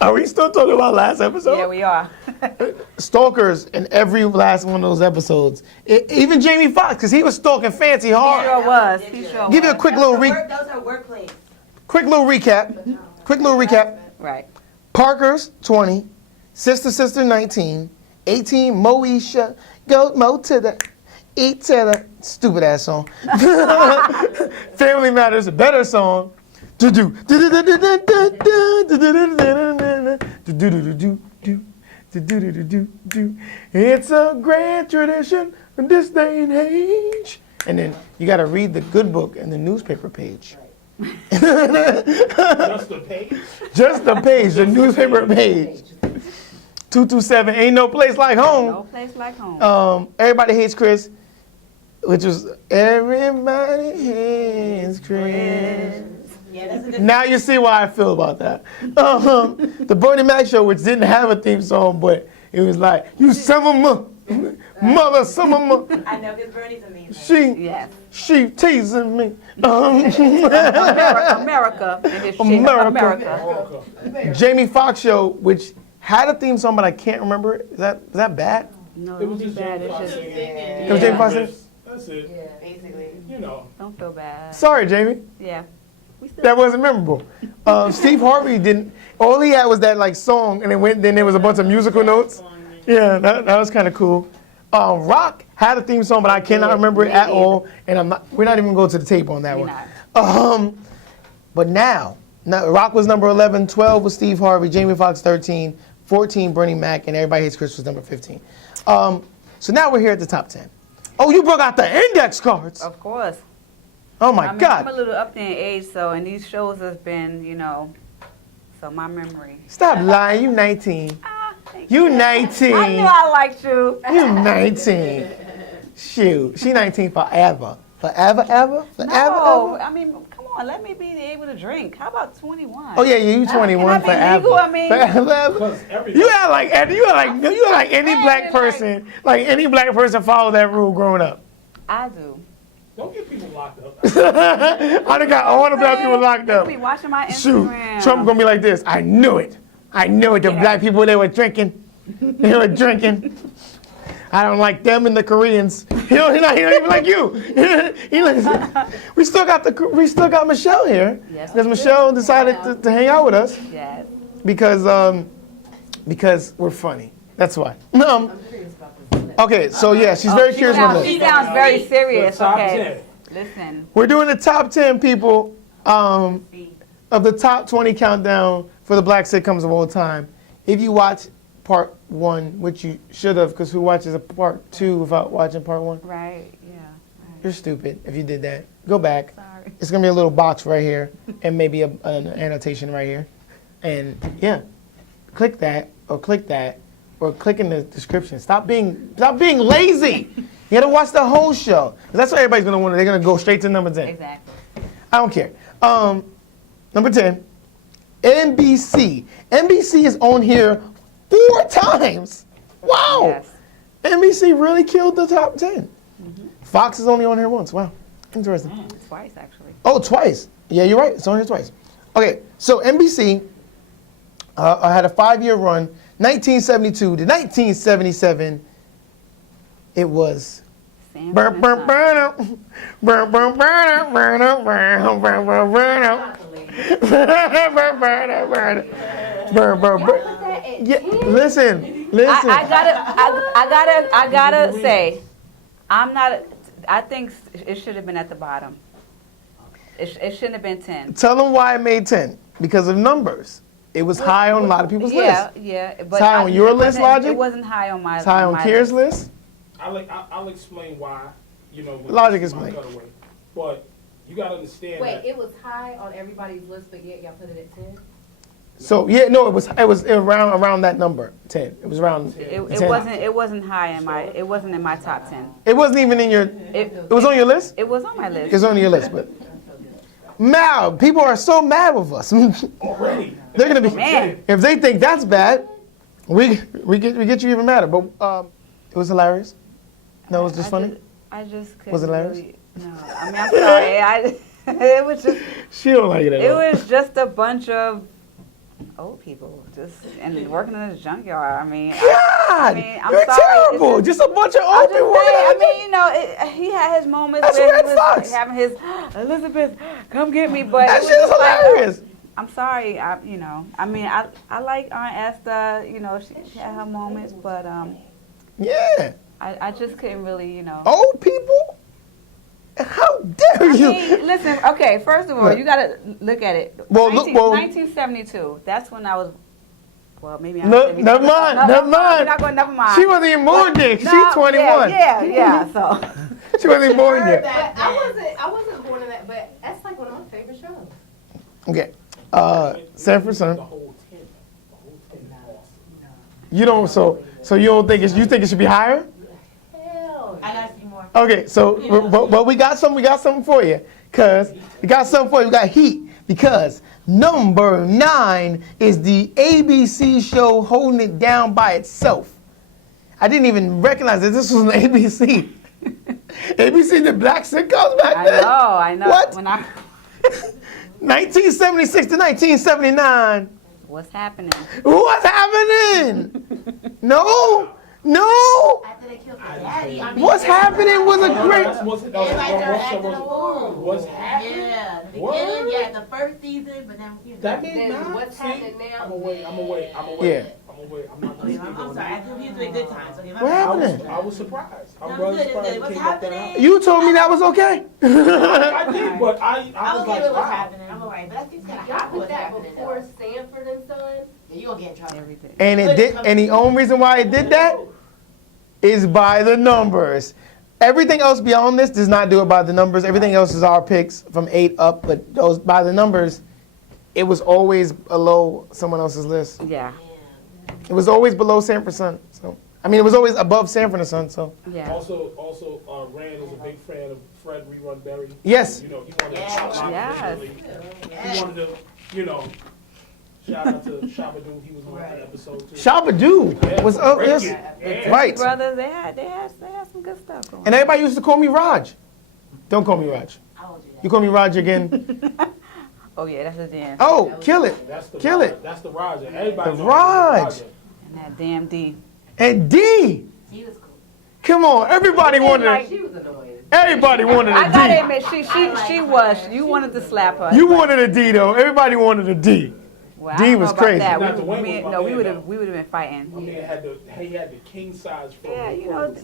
Are we still talking about last episode? Yeah, we are. Stalkers in every last one of those episodes. Even Jamie Foxx, because he was stalking Fancy hard. Sure was. He sure Give you a was. quick little Those are work claims. quick little recap. Quick little recap. Right. Parker's 20, Sister 19, 18 Moesha, go Mo to the eat to the stupid ass song. Family Matters, a better song. It's a grand tradition in this day and age. And then you got to read the good book and the newspaper page. Just the page? Just the page, the newspaper page. 227, ain't no place like home. No place like home. Everybody Hates Chris, which was Everybody Hates Chris. Yeah, that's a Now you see why I feel about that. The Bernie Mac show, which didn't have a theme song, but it was like, you son of a mother, son of a. I know, because Bernie's amazing. Yes. She teasing me. America. And his shit. America. Jamie Foxx show, which had a theme song, but I can't remember it. Is that bad? No, It don't was be just bad. Jamie It's Foxx just, singing. It was Jamie Foxx singing? That's it. Yeah, basically. You know. don't feel bad. Sorry, Jamie. Yeah. We still That wasn't memorable. Steve Harvey didn't. All he had was that like song, and then there was a bunch of musical notes. Yeah, that was kind of cool. Rock had a theme song, but I cannot remember it at all, and we're not even going to the tape on that We're one. But now, Rock was number 11, 12 was Steve Harvey, Jamie Foxx 13, 14 Bernie Mac, and Everybody Hates Chris was number 15. So now we're here at the top 10. Oh, you brought out the index cards. Of course. Oh my God. I'm a little up there in age, so, and these shows has been, so my memory. Stop lying, you 19. Thank You 19. I knew I liked you. You 19. Shoot, she 19 forever. Forever, ever? Forever, No, ever? I mean, come on, let me be able to drink. How about 21? Oh yeah, you 21 Can I be forever. legal? I mean- Forever, ever. Because every You act like any black like- person, like any black person follow that rule growing up. I do. don't get people locked up. I done got all the black people locked They up. be watching my Shoot, Instagram. Trump gonna be like this. I knew it. I knew it. The black people, they were drinking. They were drinking. I don't like them and the Koreans. He don't even like you. We still got Michelle here. Yes, Because we Michelle do. decided to hang out with us Yes. because we're funny. That's why. Okay, so yeah, she's very curious about She this. sounds very serious. The top Okay. Listen. We're doing the top 10 people of the top 20 countdown for the Black Sitcoms of All Time. If you watch part 1, which you should have, because who watches a part 2 without watching part 1? Right. Yeah. You're stupid if you did that. Go back. Sorry. It's going to be a little box right here and maybe an annotation right here. And yeah, click that or click in the description. Stop being lazy. You got to watch the whole show. 'Cause that's what everybody's going to want. They're going to go straight to number 10. Exactly. I don't care. Number 10, NBC. NBC is on here 4 times. Wow. Yes. NBC really killed the top 10. Fox is only on here once. Wow. Interesting. Twice, actually. Oh, twice. Yeah, you're right. It's on here twice. Okay, so NBC had a 5-year run, 1972 to 1977. It was. Sam Burn, burn, Smith. burn up. Burn, burn, burn up, burn up, burn up, burn, burn, burn up. Burn, burn, burn up, burn up. Burn, burn, burn. Yeah, listen. I gotta say, I think it should have been at the bottom. It shouldn't have been 10. Tell them why it made 10. Because of numbers. It was high on a lot of people's lists. Yeah. It's high on your list, Logic? It wasn't high on my. It's high on my Kier's list. list. I'll explain why. With Logic my explain. cutaway. But you got to understand Wait, that. it was high on everybody's list, but yet y'all put it at 10? So yeah, no, it was around that number, 10. It was around 10. It wasn't high in my. It wasn't in my top 10. It wasn't even in your. It was on your list. It was on my list. It's on your list, but mad. People are so mad with us. Already. They're gonna be. Man. If they think that's bad, we get you even madder. But it was hilarious. No, it was just funny. I just couldn't. Was it hilarious? Really, no, I mean I'm sorry. It was just. She don't like it at It all. was just a bunch of Old people just and working in a junkyard. I mean, God, I'm you're sorry, terrible. it's Just a bunch of I'm old just people. saying, I working mean, you know, he had his moments That's where Red he Sox. was having his Elizabeth, come get me, but that it was shit is just like, hilarious. I'm sorry, I like Aunt Esther, you know, she had her moments, but Yeah, I just couldn't really, you know. old people. How dare I you? mean, listen, okay, first of all, What? you gotta look at it. Well, look, well- 1972, that's when I was, well, maybe I'm No, maybe never mind, never mind. We're not going, never mind. She wasn't even born then. She's No, 21. Yeah, so. She wasn't even born yet. But I wasn't born in that, but that's like one of my favorite shows. Okay. Sanford. The whole 10. The whole 10 is awesome. You don't. So you don't think you think it should be higher? Hell I gotta see more. Okay. So but we got something for you. We got heat. Because number 9 is the ABC show Holding It Down by Itself. I didn't even recognize that this was on ABC. ABC did Black Sitcoms back then. I know. What? When I, 1976 to 1979. what's happening? What's happening? No. After they killed the daddy, I mean, What's happening was a great. everybody started acting a fool. What's happening? Yeah, the What? beginning, yeah, the first season, but then, you know. That made Then nine. what's See, happening now? I'm away. Yeah. I'm not Oh, yeah, gonna I'm sorry, I confused with good times. Okay, my What bad. happened? I was surprised. I No, was good, it's surprised good. it What's came up that happening? high. You told me that was okay. I did, but I I'm was okay like, with what's wow. happening. I'm alright, but I think it's kind of Y'all hot put what's that happening. before Though. Sanford and Son? Yeah, you gonna get in trouble. Everything. And it did. And the only reason why it did that is by the numbers. Everything else beyond this does not do it by the numbers. Everything else is our picks from 8 up, but those by the numbers, it was always below someone else's list. Yeah, It was always below Sanford Son. So I mean, it was always above Sanford and Son. So yeah. Also, Rand is a big fan of Fred Rerun Berry. yes, You know, he wanted to outline Yes. originally. He wanted to, you know, shout out to Shabba-Doo. He was on that episode too. Shabba-Doo was up. Break Yes, it. Yeah. right. Brothers, they had some good stuff going. And everybody used to call me Raj. Don't call me Raj. I won't do that. You call me Raj again. Oh yeah, that's a damn. Oh, kill it. That's the Kill Raj. it. That's the Raja. Everybody The knows Raj. Raja. And that damn D. And D. He was cool. Come on, everybody wanted. She was annoying. Everybody wanted I a gotta D. admit, she was. You wanted to slap her. You wanted a D though. Everybody wanted a D. Well, D I don't was know about crazy. That. Not the way was my man, We though. would have been fighting. My man had the king size fro. Yeah, you know,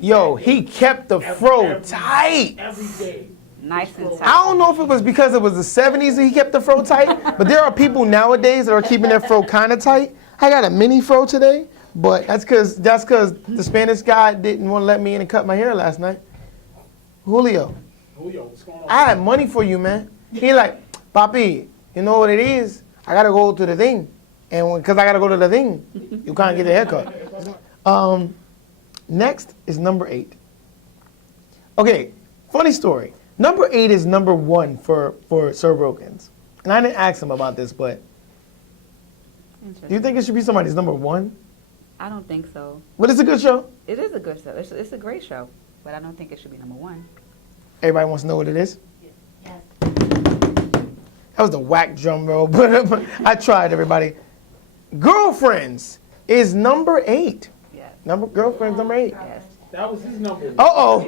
Yo, he kept the fro tight. Every day. nice and I tight. don't know if it was because it was the 70s that he kept the fro tight, but there are people nowadays that are keeping their fro kind of tight. I got a mini fro today, but that's because the Spanish guy didn't want to let me in and cut my hair last night. Julio, What's going on? I had money for you, man. He like, Papi, you know what it is? I gotta go to the thing, and because I gotta go to the thing, you can't get a haircut. Next is number 8. Okay, funny story. Number 8 is number 1 for Sir Brokens, and I didn't ask him about this, but do you think it should be somebody's number 1? I don't think so. But it's a good show. It is a good show. It's a great show, but I don't think it should be number 1. Everybody wants to know what it is. Yes. That was the whack drum roll, but I tried, everybody. Girlfriends is number 8. Yes. Girlfriends number 8. Yes. That was his number. That's odd.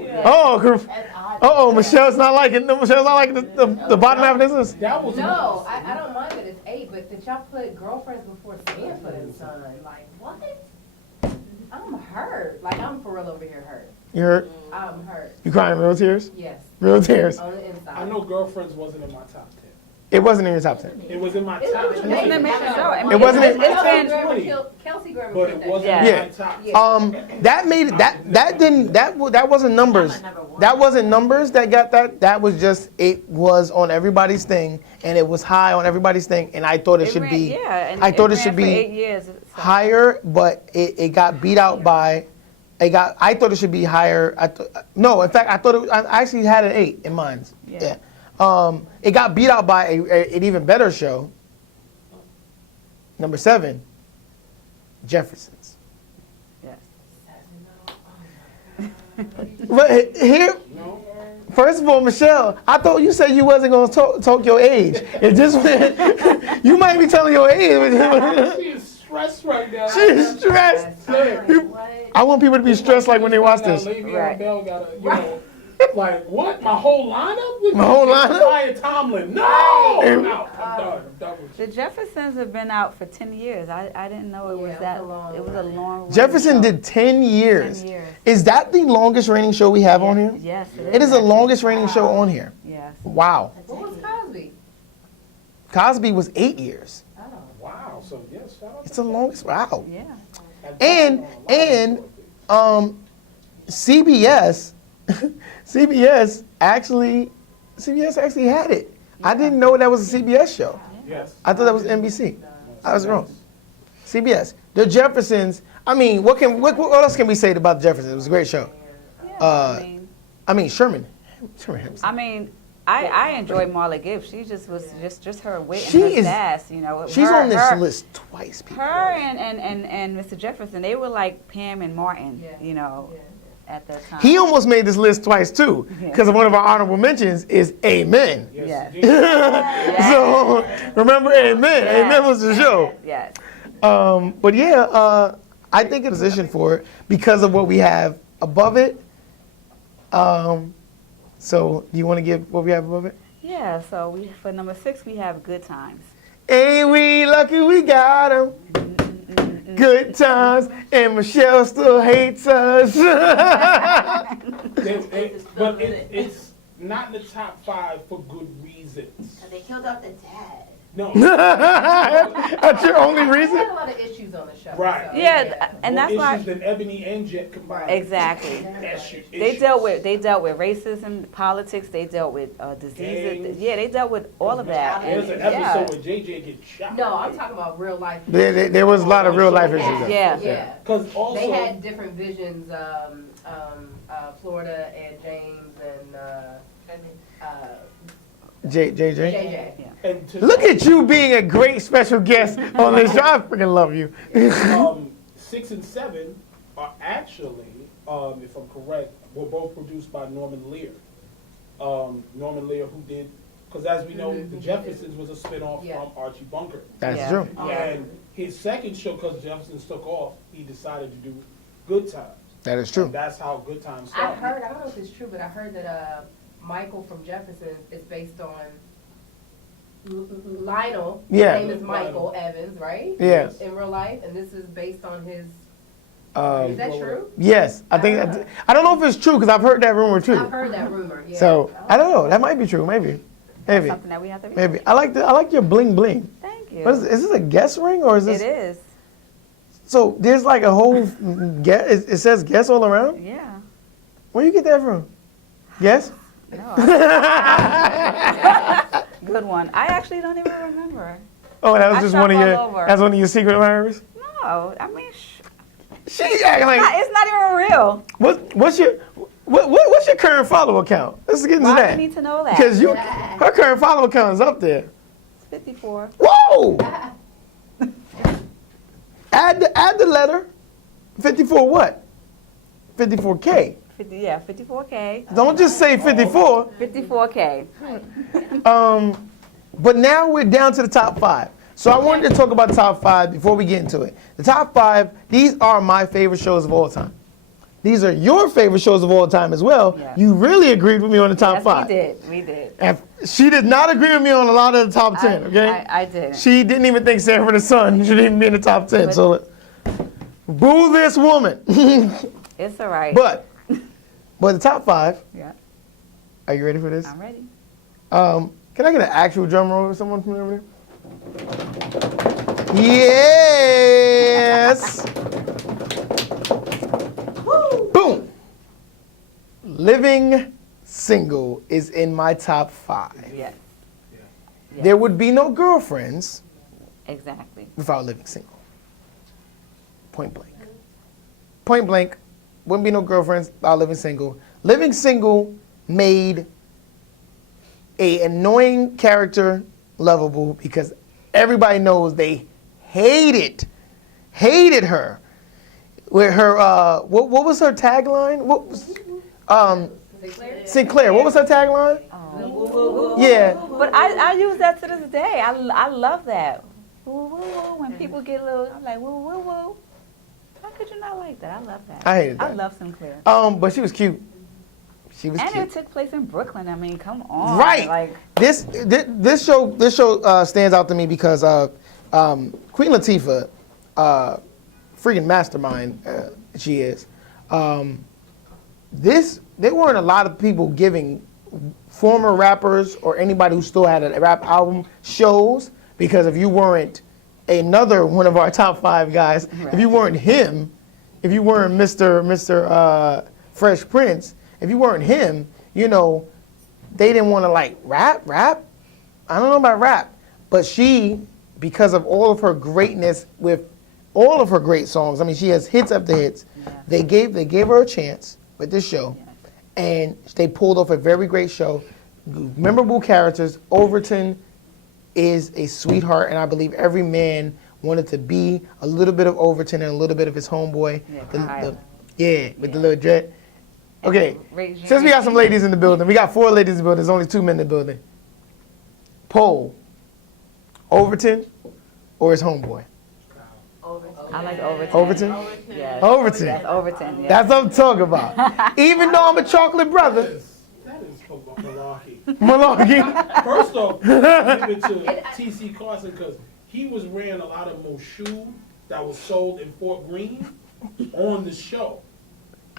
Michelle's not liking the bottom half of this list. That was No, I don't mind that it's 8, but did y'all put Girlfriends before Sanford and Son? Like, what? I'm hurt. Like, I'm for real over here hurt. You hurt? I'm hurt. You crying real tears? Yes. Real tears. On the inside. I know Girlfriends wasn't in my top 10. It wasn't in your top 10. It was in my It top was 20. It's an amazing show. I mean, It wasn't- It's Kelsey been. Grammer Kelsey Grammer But killed it that wasn't show. in Yeah. my top 10. Yeah. That made it, that wasn't numbers. That wasn't numbers that got that. That was just, it was on everybody's thing, and it was high on everybody's thing, and I thought it should be, Yeah, and I thought it ran should for be 8 years. So. higher, but it got beat out by, I thought it should be higher. No, in fact, I actually had an 8 in mine. Yeah. It got beat out by an even better show. Number 7, Jeffersons. Yes. But here, first of all, Michelle, I thought you said you wasn't going to talk your age. It just went, You might be telling your age. She is stressed right now. She's stressed. I want people to be stressed like when they watch this. Le'Veon Right. Bell got a, like, what? My whole lineup? My whole lineup? Ryan Tomlin. No! I'm out. I'm done. I'm done with The you. Jeffersons have been out for 10 years. I didn't know it was Yeah, that. it was a long It was a long. Jefferson running show. did 10 years. 10 years. Is that the longest reigning show we have on here? Yes, It is the actually. longest reigning show on here. Yes. Wow. What was Cosby? Cosby was 8 years. Oh. Wow. So, yes, shout out It's to the longest. Wow. Yeah. And CBS, CBS actually had it. I didn't know that was a CBS show. Yes. I thought that was NBC. I was wrong. CBS. The Jeffersons. I mean, what else can we say about the Jeffersons? It was a great show. Yeah, I mean Sherman Hemsley. I mean, I enjoyed Marla Gibbs. She just was just her wit She and her is- sass, you know. She's her, on this her, list twice, people. Her and Mr. Jefferson, they were like Pam and Martin, Yeah. you know, Yeah. at that time. He almost made this list twice too, because one of our honorable mentions is Amen. Yes. So remember Amen. Yes. Amen was the show. Yes. But yeah, I think a position for it because of what we have above it. So do you want to give what we have above it? Yeah, so for number 6, we have Good Times. Ain't we lucky we got 'em? Good times, and Michelle still hates us. But it's not in the top 5 for good reasons. And they killed off the dad. No. That's your only They reason? had a lot of issues on the show. Right. So, Yeah, and More that's why issues than Ebony and Jet combined. exactly. They Issues. dealt with racism, politics. They dealt with diseases. Gangs. Yeah, they dealt with all of that. There's an And, yeah. episode where JJ gets shot. No, I'm talking about real life. There was a lot of real life issues. there. Yeah. Yeah. Because also, They had different visions, Florida and James and JJ. JJ. and to, Look at you being a great special guest on this show. I freaking love you. 6 and 7 are actually, if I'm correct, were both produced by Norman Lear. Norman Lear, who did, because as we know, The Jeffersons was a spinoff Yeah. from Archie Bunker. That's Yeah. true. And his second show, because Jeffersons took off, he decided to do Good Times. That is And true. that's how Good Times I started. heard, I don't know if it's true, but I heard that Michael from Jeffersons is based on Lionel. Yeah. His name is Michael Evans, right? Yes. In real life, and this is based on his. Um, Is that true? Yes, I think. I don't know if it's true because I've heard that rumor I've too. heard that rumor. Yeah. So I don't know. That might be true. Maybe. Something that we have to read. Maybe. I like your bling bling. Thank you. What is this a guess ring or is this? It is. So there's like a whole guess. It says guess all around. Yeah. Where you get that from? Guess. No. Good one. I actually don't even remember. Oh, that was I just shop one of your. all over. That's one of your secret admirers. No, I mean, She acting like. it's not even real. What's your current follow account? Let's get into Why do that. you need to know that? Because her current follow account is up there. 54. Whoa! add the letter. 54 what? 54K. 54K. Don't just say 54. 54K. But now we're down to the top 5. So I wanted to talk about the top 5 before we get into it. The top 5, these are my favorite shows of all time. These are your favorite shows of all time as well. Yeah. You really agreed with me on the top Yes, 5. we did. And she did not agree with me on a lot of the top 10, okay? I did. She didn't even think Sanford and Son should even be in the top 10. So boo this woman. It's all right. But the top 5, Yeah, are you ready for this? I'm ready. Can I get an actual drum roll or someone from over there? Yes! Boom! Living Single is in my top 5. Yes. There would be no girlfriends Exactly. without Living Single. Point blank. Point blank, wouldn't be no girlfriends without Living Single. Living Single made a annoying character lovable because everybody knows they hated her. With her, what was her tagline? What was, Sinclair. What was her tagline? Yeah. But I use that to this day. I love that. Woo woo woo. When people get a little, I'm like woo woo woo. How could you not like that? I love that. I hated that. I love Sinclair. But she was cute. She was And cute. it took place in Brooklyn. I mean, come on. Right. Like, This show stands out to me because Queen Latifah, freaking mastermind she is. There weren't a lot of people giving former rappers or anybody who still had a rap album shows, because if you weren't another one of our top 5 guys, if you weren't him, if you weren't Mr. Fresh Prince, if you weren't him, you know, they didn't want to like rap. I don't know about rap, but she, because of all of her greatness with all of her great songs, I mean, she has hits after hits. Yeah. They gave her a chance with this show, and they pulled off a very great show. Memorable characters. Overton is a sweetheart, and I believe every man wanted to be a little bit of Overton and a little bit of his homeboy. With the little dread. Okay, since we got some ladies in the building, we got 4 ladies in the building, there's only 2 men in the building. Poll, Overton or his homeboy? I like Overton. Overton? Yes. Overton. Yes, Overton. Yes. That's what I'm talking about. Even though I'm a chocolate brother. That is malarkey. Malarkey. First off, give it to T.C. Carson because he was wearing a lot of Moshu that was sold in Fort Greene on the show.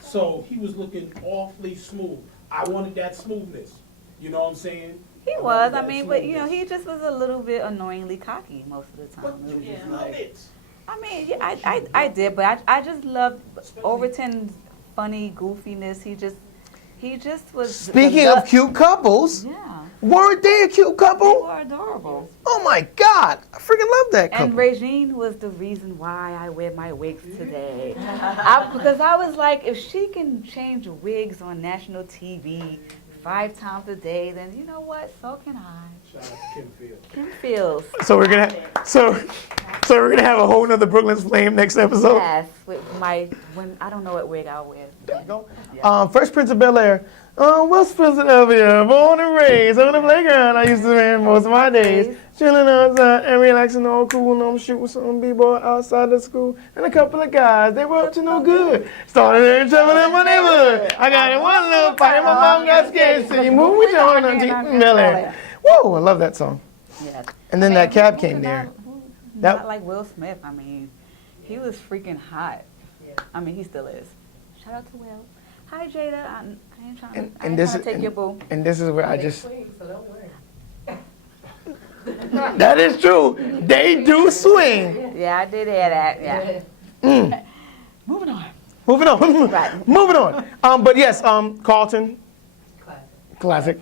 So he was looking awfully smooth. I wanted that smoothness. You know what I'm saying? He was. I mean, but you know, he just was a little bit annoyingly cocky most of the time. But It was you just love like, it. I mean, yeah, I did, but I just loved Overton's funny goofiness. He just was. Speaking of cute couples, yeah, weren't they a cute they couple? were adorable. Oh my God, I freaking love that couple. And Regine was the reason why I wear my wigs today. Because I was like, if she can change wigs on national TV 5 times a day, then you know what? So can I. Shout out to Kim Fields. Kim Fields. So we're gonna have a whole nother Brooklyn's Flame next episode. Yes, with when I don't know what wig I'll wear. There you go. First Prince of Bel-Air. What's Philadelphia? Born and raised on the playground. I used to spend most of my days chilling outside and relaxing, all cool. And I'm shooting some b-boy outside the school. And a couple of guys, they were up to no good. Started in trouble in my neighborhood. I got in one little fight. My mom got scared. So you moved with John on Bel-Air. Whoa, I love that song. Yes. And then that cab came there. Not like Will Smith. I mean, he was freaking hot. I mean, he still is. Shout out to Will. Hi, Jada. I ain't trying to take your boo. And this is where I just. So don't worry. That is true. They do swing. Yeah, I did hear that. Yeah. Moving on. Moving on. Right. Moving on. But yes, Carlton. Classic.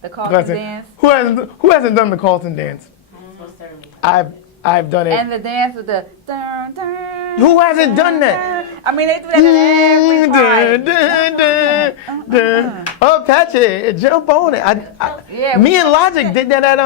The Carlton Classic. dance. Who hasn't done the Carlton dance? Most certainly. I've done it. And the dance with the dun, dun, Who hasn't done that? I mean, they do that in every party. Oh, Patchy, jump on it. Yeah, Me and Logic did that at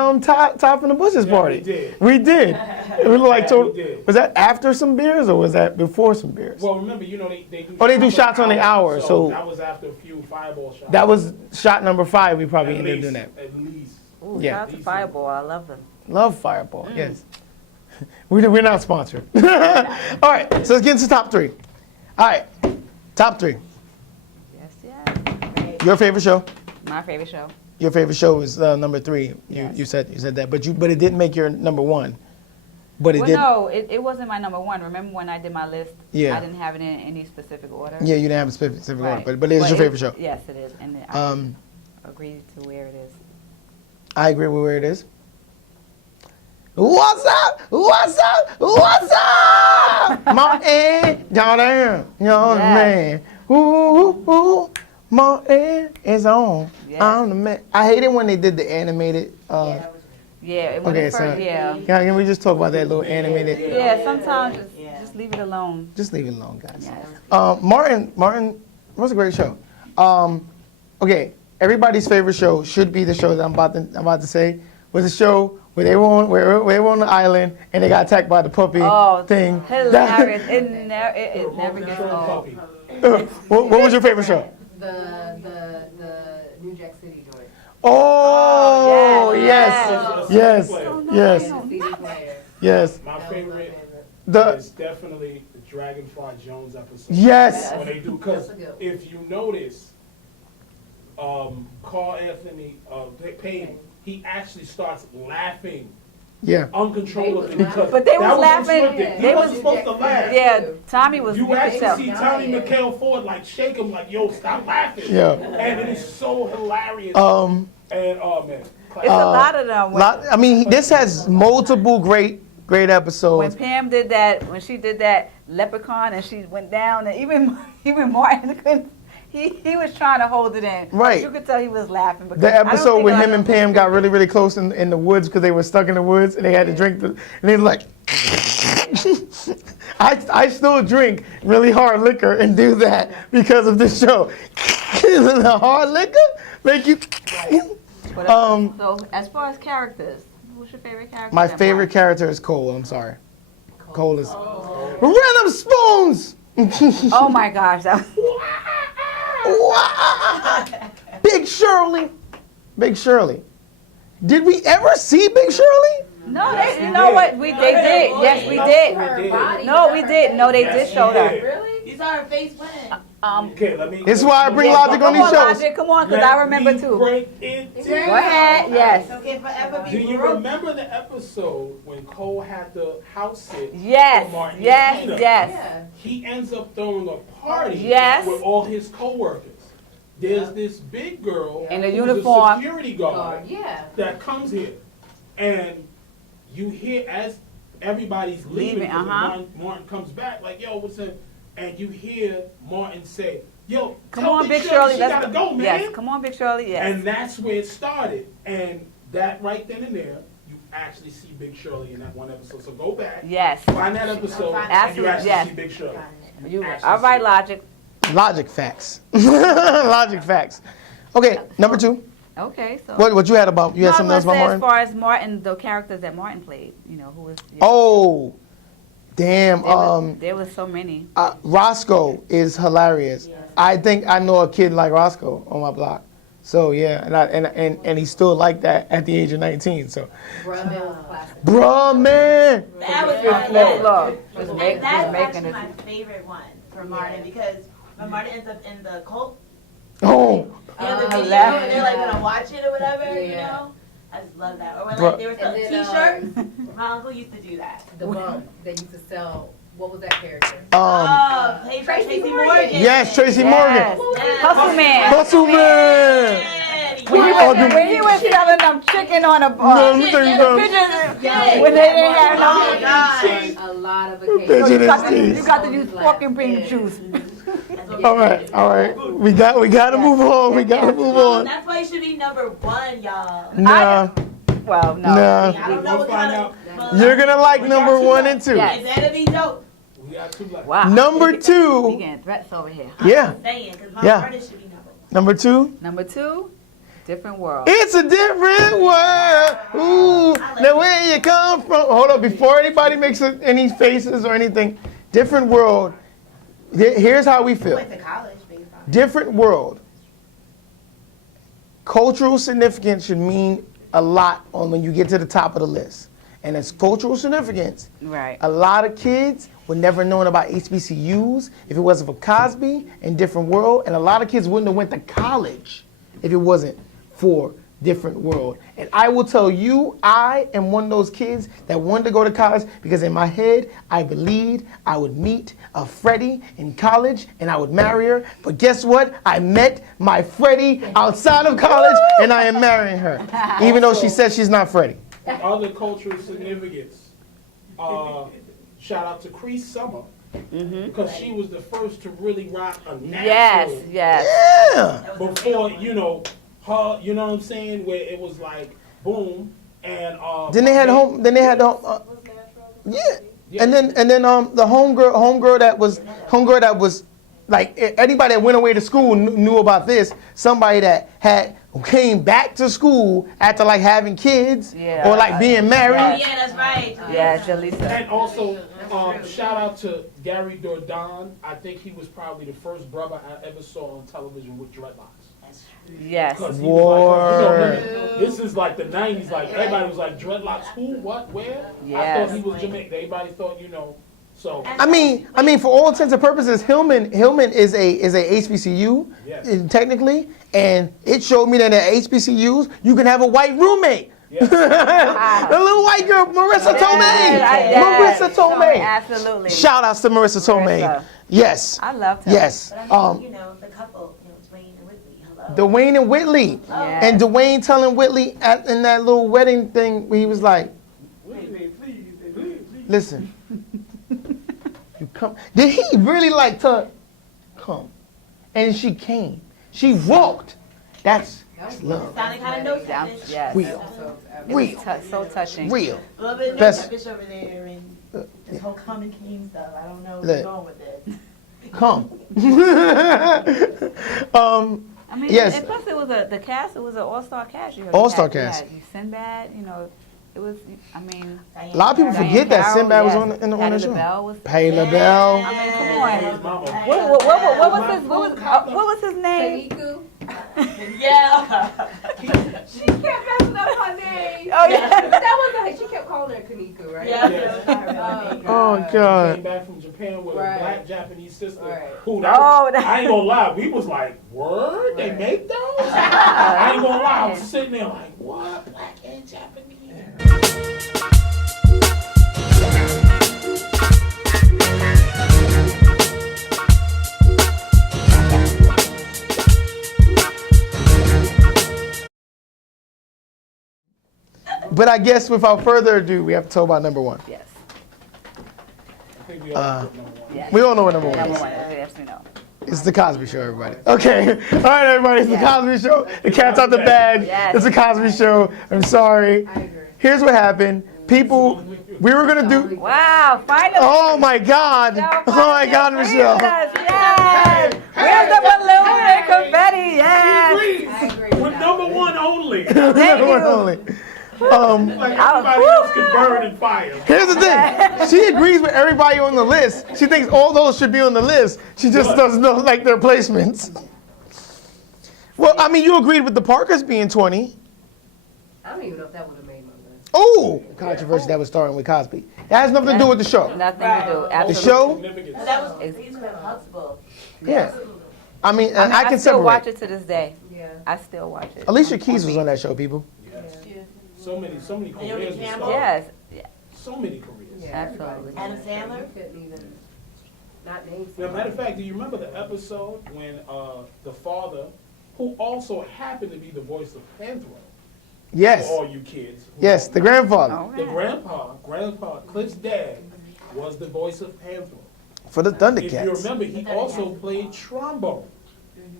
Top in the Bushes party. we did. It was like we did. Was that after some beers or was that before some beers? Well, remember, you know, they do. Oh, they do shots on the hour, so that was after a few fireball shots. That was shot number 5. We probably At ended up least, doing that. At least. Ooh, Yeah. shout out to Fireball. I love them. Love Fireball. Yes. We're not sponsored. All right, so let's get into top 3. All right, top 3. Yes, yes. Your favorite show? My favorite show. Your favorite show is number 3. Yes. You said that, but it didn't make your number 1. But it Well, did. no, it wasn't my number 1. Remember when I did my list? Yeah. I didn't have it in any specific order. Yeah, you didn't have a specific Right. order, but it is your favorite show. Yes, it is, and I agree to where it is. I agree with where it is. What's up? What's up? What's up? Martin, down there, you're the man. Ooh, Martin is on. Yes. I'm the man. I hate it when they did the animated. Yeah, it was Okay, the first, so yeah. can we just talk about that little animated? Yeah, sometimes just leave it alone. Just leave it alone, guys. Yes. Martin was a great show. Okay, everybody's favorite show should be the show that I'm about to say. Was the show where they were on the island and they got attacked by the puppy thing. Hilarious. It never gets old. What was your favorite show? The New Jack City joint. Oh, yes. Yes. Yes. CD player. Yes. My That was favorite The is definitely the Dragonfly Jones episode. yes. When they do, because That's a good one. if you notice, Carl Anthony Payne, he actually starts laughing Yeah. uncontrollably They was because But they that was laughing. unscripted. He They wasn't was- supposed to laugh. Yeah, Tommy was You actually himself. see Tommy McHale Ford like shake him like, yo, stop laughing. Yeah. And it is so hilarious. Um. And oh man. It's a lot of them. I mean, this has multiple great When episodes. Pam did that, when she did that leprechaun and she went down, and even Martin couldn't. He was trying to hold it in. Right. You could tell he was laughing. Because The I don't episode think when a lot him of and them- Pam got really, really close in the woods because they were stuck in the woods and they had to drink the, and they were like, I still drink really hard liquor and do that because of this show. The hard liquor make you. But, Um, so as far as characters, who's your favorite character? My that favorite Martin? character is Cole. I'm sorry. Cole is random spoons. Oh my gosh, that Big Shirley. Big Shirley. Did we ever see Big Shirley? no, they, you know what? They did. Yes, we did. Her did. body, No, not we her did. face. No, they Yes, did show we that. did. Really? You saw her face when? Okay, let me. This is why I bring Yeah, logic on come these on, shows. Logic, come on, because I remember too. Break it Go down. Go ahead. Yes. Okay, forever Do be you broke. remember the episode when Cole had to house sit? Yes. for Martin Yes. and Tina? Yes. Yeah. He ends up throwing a party Yes. with all his coworkers. There's this big girl In a who's uniform. a security guard Yeah. that comes here, and you hear as everybody's leaving, Leaving, because Martin comes back like, "Yo, what's up?" And you hear Martin say, "Yo, Come tell on, Big Shirley Shirley. she Let's gotta go, man." Yes. Come on, Big Shirley. Yes. And that's where it started. And that right then and there, you actually see Big Shirley in that one episode. So go back, Yes. find that episode, and you Absolutely, actually yes. see Big Shirley. You, Actually all right, see it. Logic. Logic facts. Logic facts. Okay, number 2. Okay, so. What you had about? You had No, something else I was about gonna say, Martin? as far as Martin, the characters that Martin played, you know, who was. Oh, damn. There was so many. Roscoe is hilarious. I think I know a kid like Roscoe on my block. So yeah, and he's still like that at the age of 19. So, Bruh, man was classic. bruh, man. That was Look, And was that's making actually it. my favorite one for Martin because when Martin ends up in the cult, Oh, you know, the video, left. and they're like gonna watch it or whatever, you Yeah. know? I just love that. Or when Bruh. like there was And a then, t-shirt, my uncle used to do that. The bum that used to sell. What was that character? Oh, played by Tracy Tracy Morgan. Morgan. yes, Tracy Yes. Morgan. Yes. Hustle Man. Hustle man. When he was selling them chicken on a No, let me tell you something. Yes. when they didn't have Oh, no. gosh. A lot of Pigeon occasions. is You got to cheese. use pork and bean juice. All right. We got to move on. We got to move on. That's why you should be number 1, y'all. Nah, Well, no. nah. I don't know what kind of. You're gonna like number 1 and 2. Yes. It better be dope. We got two left. Wow. Number We 2. getting threats over here. Yeah. Saying, because my Yeah. artist should be number 1. Number 2. Number 2, different world. It's a different world. Ooh, now where you come from? Hold up, before anybody makes any faces or anything. Different world. Here's how we feel. Went to college, based on. Different world. Cultural significance should mean a lot on when you get to the top of the list. And it's cultural significance. Right. A lot of kids would never known about HBCUs if it wasn't for Cosby and Different World, and a lot of kids wouldn't have went to college if it wasn't for Different World. And I will tell you, I am one of those kids that wanted to go to college because in my head, I believed I would meet a Freddie in college and I would marry her. But guess what? I met my Freddie outside of college and I am marrying her, even though she says she's not Freddie. Other cultural significance. Shout out to Cree Summer because she was the first to really rock a Yes, natural yes. Yeah. before her. You know what I'm saying? Where it was like boom and Then they had home. Then they had yeah. And then the homegirl that was like anybody that went away to school knew about this. Somebody that came back to school after like having kids Yeah. or like being Oh, married. yeah, that's right. Yeah, Jaleesa. And also, shout out to Gary Dourdan. I think he was probably the first brother I ever saw on television with dreadlocks. Yes. 'Cause he was Word. like, this is like the 90s. Like everybody was like, dreadlocks, who, what, where? I Yes. thought he was Jamaican. Everybody thought, so. I mean, for all intents and purposes, Hillman is a HBCU, Yes. technically, and it showed me that at HBCUs you can have a white roommate. Yes. The little white girl, Marissa Tomei. Yes. Marissa Tomei. Absolutely. Shout outs to Marissa Tomei. Marissa. Yes. I loved her. Yes. But I mean, the couple, Dwayne and Whitley, hello. Dwayne and Whitley. Yes. And Dwayne telling Whitley in that little wedding thing where he was like, Please. listen, you come. Did he really like to come? And she came. She walked. That's love. Sounding kind of Yeah, no-selfish. yes. Real. It Real. was so touching. Real. A little bit Best- no-selfish over there and this whole come and came stuff. I don't know where Look. you're going with this. Come. I mean, Yes. and plus it was the cast. It was an all-star cast. You All-star had cast. Sinbad. It was. I mean, A lot of people Diane forget that Carroll, Sinbad was yes. on the Patti show. LaBelle was. Patti LaBelle. I mean, come on. His mama. What was his name? Kaniku. Yeah. She kept messing up her name. Oh yeah. But that wasn't her. She kept calling her Kaniku, right? Yeah. Yes. Oh God. Came back from Japan with Right. a black Japanese sister. Right. Who Oh, I ain't gonna lie, we was like, word? They Right. make those? I ain't gonna lie, I was sitting there like, what? Black and Japanese? But I guess without further ado, we have to talk about number one. Yes. I think we all put number one. Yes. We all know what number one Number is. one. Yes, we know. It's the Cosby Show, everybody. Okay. All right, everybody. It's the Cosby Show. The cat's out the bag. Yes. It's the Cosby Show. I'm sorry. I agree. Here's what happened. People, we were going to do. Wow! Finally. Oh, my God. Oh, my God, Michelle. Yes. Where's the balloon and confetti? Yes. I agree With with number one only. Number one you. only. Like everybody else could burn in fire. Here's the thing. She agrees with everybody on the list. She thinks all those should be on the list. She just doesn't know like their placements. Well, I mean, you agreed with the Parkers being 20. I don't even know if that would have made my list. Oh, controversy that was starting with Cosby. That has nothing to do with the show. Nothing to do. The Absolutely. show? Significance. That was these were Huxtable. Yeah. I mean, I can still watch separate. it to this day. Yeah. I still watch it. Alicia Keys was on that show, people. Yes. So many Naomi careers. were Campbell? started. Yes. So many careers. Yeah, Absolutely. everybody. Adam Sandler? You couldn't even not name As a matter of fact, do you remember the episode when the father, who also happened to be the voice of Panthro, Yes. for all you kids, who Yes, the grandfather All the right. grandpa, Cliff's dad, was the voice of Panthro. for the If you Thundercats. remember, he also played trombone.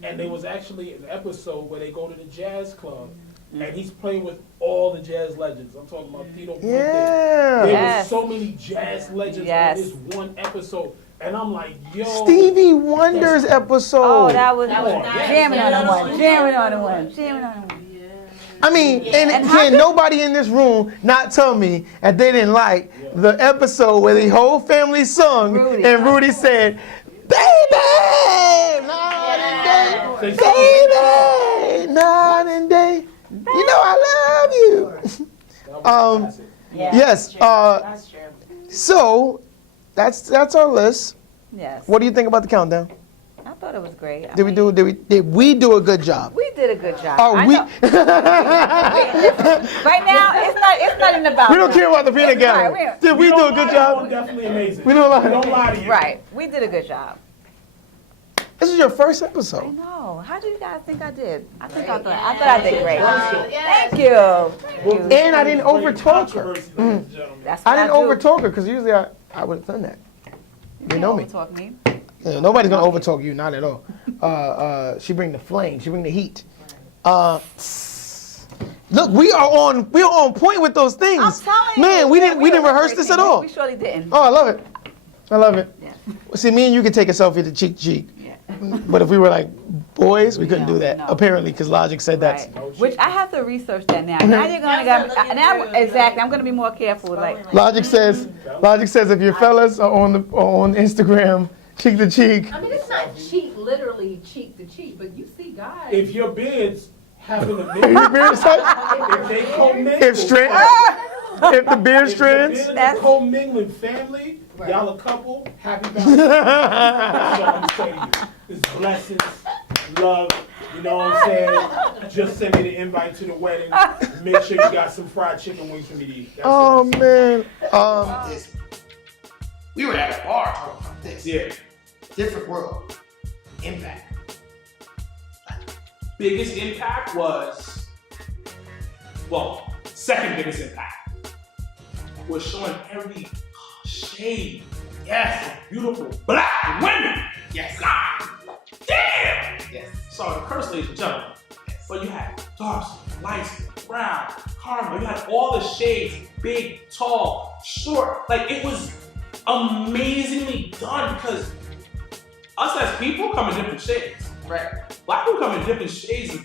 And there was actually an episode where they go to the jazz club, and he's playing with all the jazz legends. I'm talking about Tito Puente. Yeah. There Yes. was so many jazz legends Yes. on this one episode, and I'm like, yo. Stevie Wonder's episode. Oh, that was That was nice. jamming on the Yeah, one. Jamming on the one. Jamming on the one. I mean, Yeah. and And how can could- nobody in this room not tell me that they didn't like the episode where the whole family sung Rudy. and Rudy said, "Baby, night and day, baby, night and day, you know I love you." That was classic. Yeah, Yes, that's true. That's true. So that's our list. Yes. What do you think about the countdown? I thought it was great. I Did we mean, did we do a good job? We did a good job. Are I we? know- Right now, it's not even about. We don't us. care about the peanut Right, gallery. Did we do a don't good lie, job? Definitely amazing. We do a lot. Don't lie to you. Right. We did a good job. This is your first I episode. know. How do you guys think I did? I thought I did great. Yes. Thank you. Thank you. And I didn't overtalk her. Controversy, ladies and gentlemen. That's I what didn't do. overtalk her because usually I would have done that. You know me. Talk me. Yeah, nobody's gonna overtalk you, not at all. She bring the flame, she bring the heat. Look, we are on point with those things. I'm telling you. Man, we didn't rehearse this at all. We surely didn't. Oh, I love it. I love it. Yeah. See, me and you could take a selfie to cheek to cheek, Yeah. but if we were like boys, we couldn't No, do that. no. Apparently, because Logic said that's. Right. Which I have to research that now. Now you're gonna Yeah, I'm looking now through, exactly. I'm gonna be more careful. Like Logic says if your fellas are on Instagram, cheek to cheek. I mean, it's not cheek, literally cheek to cheek, but you see God. if your beards happen to If your mingle, beard starts, if they commingle, if strand, if the beard strands, if That's- the co-mingling family, Right. y'all a couple, happy Valentine's. That's all I'm saying to you. It's blessings, love, you know what I'm saying? Just send me the invite to the wedding. Make sure you got some fried chicken wings for me to eat. That's oh all I'm saying. man, This. We were at a bar talking about this. Yeah. Different world. Impact. Biggest impact was, well, second biggest impact was showing every shade. Yes, of beautiful black women. Yes. God damn. Yes. Sorry to curse, ladies and gentlemen. But you had dark, light, brown, caramel. You had all the shades, big, tall, short. Like, it was amazingly done because us as people come in different shades. Right. Black people come in different shades, and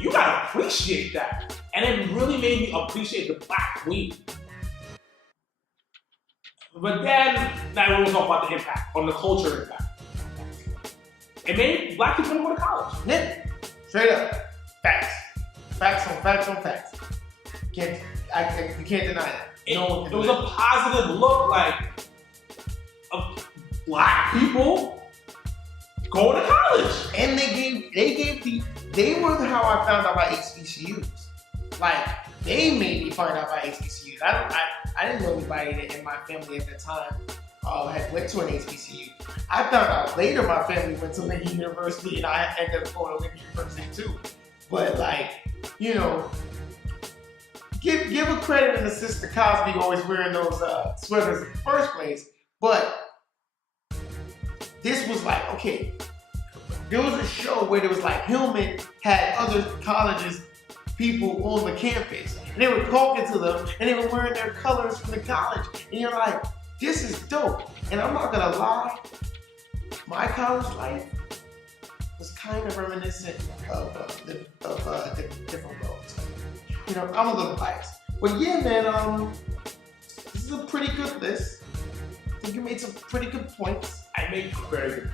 you gotta appreciate that. And it really made me appreciate the black queen. But then, now we was talking about the impact, on the culture impact. It made black people want to go to college. Yeah. Straight up. Facts. Facts on facts on facts. You can't deny that. No one It can was deny a positive look, like, of black people going to college. it. And they were how I found out about HBCUs. Like, they made me find out about HBCUs. I didn't know anybody in my family at the time had went to an HBCU. I found out later my family went to Lincoln University and I ended up going to Lincoln University too. But like, you know, give a credit to Sister Cosby always wearing those sweaters in the first place. But this was like, okay, there was a show where there was like Hillman had other colleges people on the campus and they were talking to them and they were wearing their colors from the college and you're like, this is dope. And I'm not gonna lie, my college life was kind of reminiscent of the different worlds. You know, I'm a little biased. But yeah, man, this is a pretty good list. I think you made some pretty good points. I made very good.